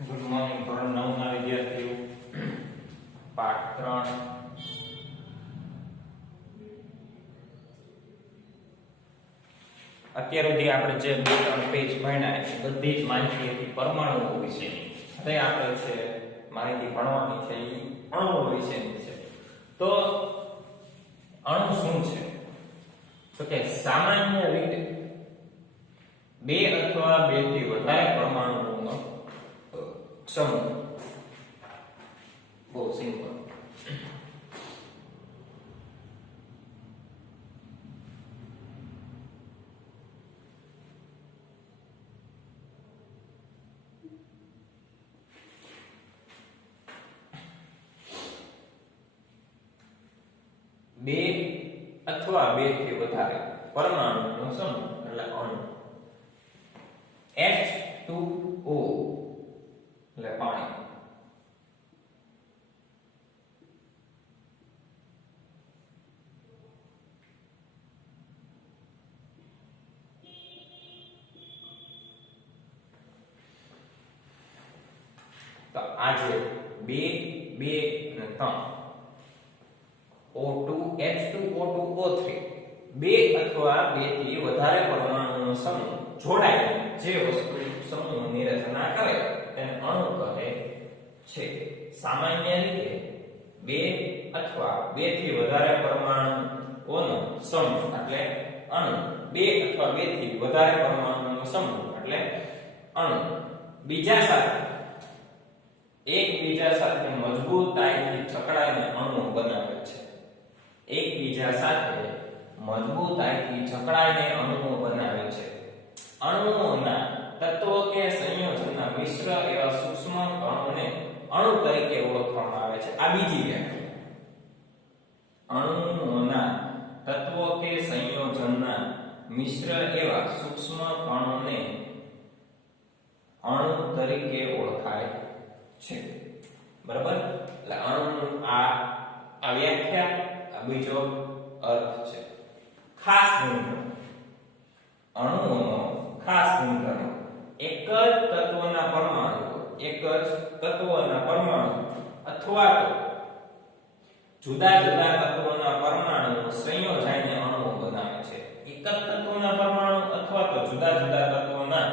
Good morning ધોરણ 9 ના વિદ્યાર્થીઓ પાઠ 3 અત્યાર સુધી આપણે જે બે ત્રણ પેજ ભણ્યા છે બધી જ માહિતી હતી પરમાણુઓ વિશેની. હવે આપણે છે માહિતી ભણવાની છે એ અણુઓ વિશેની છે. તો અણુ શું છે? તો કે સામાન્ય રીતે બે અથવા બે થી વધારે પરમાણુઓનો સમૂહ. બહુ સિમ્પલ. બે અથવા બે થી વધારે પરમાણુનો સમૂહ એટલે અણુ. H2O એટલે પાણી. તો આજે 2 2 અને 3 O2 H2O2 O3 બે અથવા બે થી વધારે પરમાણુનો સમૂહ જોડાઈને જે વસ્તુ સમૂહની રચના કરે તેને અણુ કહે છે. સામાન્ય રીતે બે અથવા બે થી વધારે પરમાણુઓનો સમૂહ એટલે અણુ. બે અથવા બે થી વધારે પરમાણુનો સમૂહ એટલે અણુ એકબીજા સાથે મજબૂતાઈથી જકડાઈને અણુ બનાવે છે. એકબીજા સાથે મજબૂતાઈથી જકડાઈને અણુઓ બનાવે છે. અણુઓના તત્વો કે સંયોજનના મિશ્ર એવા સૂક્ષ્મ કણોને અણુ તરીકે ઓળખવામાં આવે છે. આ બીજી વ્યાખ્યા. અણુઓના તત્વો કે સંયોજનના મિશ્ર એવા સૂક્ષ્મ કણોને અણુ તરીકે ઓળખાય છે. બરાબર? એટલે અણુનું આ વ્યાખ્યા, બીજો અર્થ છે. ખાસ ગુણધર્મ. અણુઓનો ખાસ ગુણધર્મ એક જ તત્વના પરમાણુ અથવા તો જુદા જુદા તત્વોના પરમાણુઓ સંયોજાઈને અણુઓ બનાવે છે. એક જ તત્વના પરમાણુ અથવા તો જુદા જુદા તત્વોના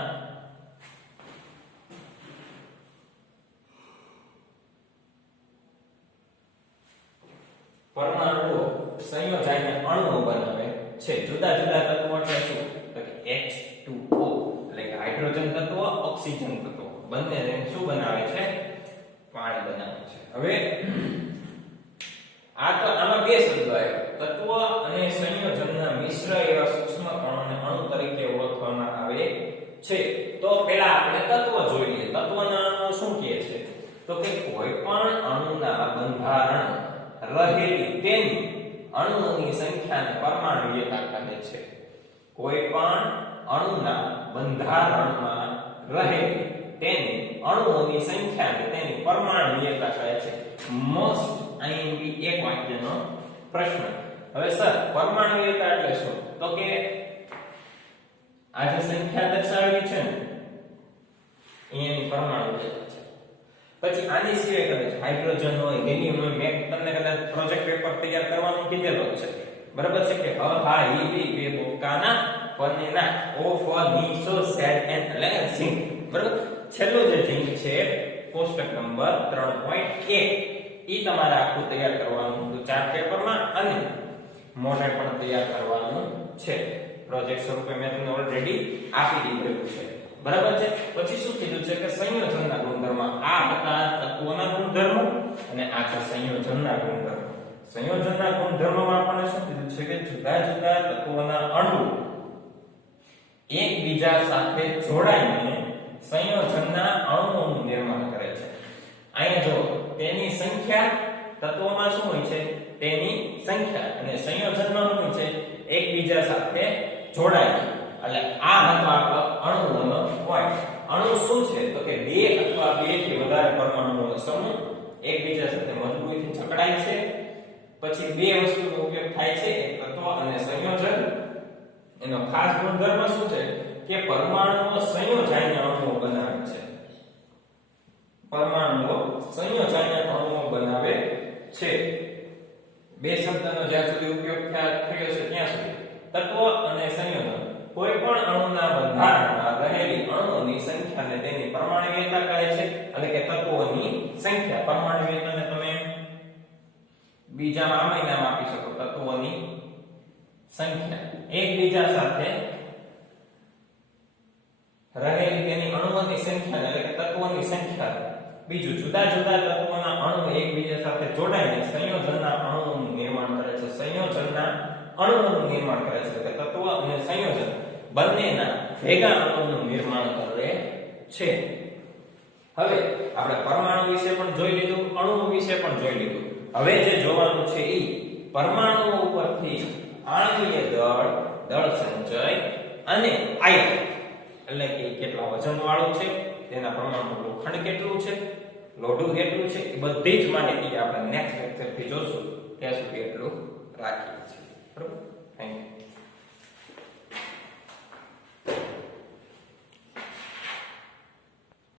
પરમાણુઓ સંયોજાઈને અણુઓ બનાવે છે. જુદા જુદા તત્વો એટલે શું? તો કે H2O એટલે કે હાઇડ્રોજન તત્વ, ઓક્સિજન તત્વ બંનેને શું બનાવે છે? પાણી બનાવે છે. હવે આમાં બે શબ્દો આવ્યા. તત્વ અને સંયોજનના મિશ્ર એવા સૂક્ષ્મ કણોને અણુ તરીકે ઓળખવામાં આવે છે. તો પહેલા આપણે તત્વ જોઈ લઈએ. તત્વના અણુઓ શું કહે છે? તો કે કોઈ પણ અણુના બંધારણ રહેલી તેની અણુઓની સંખ્યાને પરમાણુયતા કહે છે. કોઈ પણ અણુના બંધારણમાં રહેલી તેની અણુઓની સંખ્યાને તેની પરમાણુયતા કહે છે. મોસ્ટ આઈએમપી એક વાક્યનો પ્રશ્ન. હવે સર પરમાણુયતા એટલે શું? તો કે આ જે સંખ્યા દર્શાવેલી છે ને એની પરમાણુયતા છે. પછી આની સિવાય કદાચ હાઇડ્રોજન હોય, હેલિયમ હોય, મેં તમને કદાચ પ્રોજેક્ટ પેપર તૈયાર કરવાનું કીધેલો છે. બરાબર છે કે હા ઈ બે બોકાના પનેના ઓ ફોર ની સો સેડ એન્ડ લેન્સિંગ. બરાબર? છેલ્લું જે ઝીંક છે કોષ્ટક નંબર 3.1 ઈ તમારે આખું તૈયાર કરવાનું હતું ચાર્ટ પેપરમાં અને મોડેલ પણ તૈયાર કરવાનું છે. પ્રોજેક્ટ સ્વરૂપે મેં તમને ઓલરેડી આપી દીધેલું છે. બરાબર છે? પછી શું કીધું છે કે સંયોજનના ગુણધર્મ. આ હતા તત્વોના ગુણધર્મો અને આ છે સંયોજનના ગુણધર્મો. સંયોજનના ગુણધર્મોમાં આપણને શું કીધું છે કે જુદા જુદા તત્વોના અણુ એકબીજા સાથે જોડાઈને સંયોજનના અણુઓનું નિર્માણ કરે છે. અહીંયા જો તેની સંખ્યા તત્વોમાં શું હોય છે? તેની સંખ્યા અને સંયોજનમાં શું હોય છે? એકબીજા સાથે જોડાય. એટલે આ હતો આપણો અણુઓનો પોઈન્ટ. અણુ શું છે? તો કે બે અથવા બે થી વધારે પરમાણુઓનો સમૂહ એકબીજા સાથે મજબૂતીથી જકડાય છે. પછી બે વસ્તુનો ઉપયોગ થાય છે, એક તત્વ અને સંયોજન. એનો ખાસ ગુણધર્મ શું છે કે પરમાણુઓ સંયોજાઈને અણુઓ બનાવે છે. પરમાણુઓ સંયોજનને અણુઓ બનાવે છે. બે શબ્દનો જ્યાં સુધી ઉપયોગ થયો છે ત્યાં સુધી તત્વ અને સંયોજન કોઈ પણ અણુના બંધારણમાં રહેલી અણુઓની સંખ્યાને તેની પરમાણુયતા કહે છે. એટલે કે તત્વોની સંખ્યા. પરમાણુયતાને તમે બીજામાં આ મહિનામાં આપી શકો. તત્વોની સંખ્યા એકબીજા સાથે રહેલી તેની અણુઓની સંખ્યા એટલે કે તત્વોની સંખ્યા. બીજું જુદા જુદા તત્વોના અણુ એકબીજા સાથે જોડાઈને સંયોજનના અણુઓનું નિર્માણ કરે છે. સંયોજનના અણુઓનું નિર્માણ કરે છે. કે તત્વ અને સંયોજન બંનેના ભેગા અણુઓનું નિર્માણ કરે છે. હવે આપણે પરમાણુ વિશે પણ જોઈ લીધું, અણુઓ વિશે પણ જોઈ લીધું. હવે જે જોવાનું છે એ પરમાણુઓ ઉપરથી આણ્વીય દળ, દળ સંચય અને આયન એટલે કે કેટલા વજન વાળું છે, તેના પરમાણુ લોખંડ કેટલું છે, લોઢું કેટલું છે, એ બધી જ માહિતી આપણે નેક્સ્ટ લેક્ચર થી જોશું.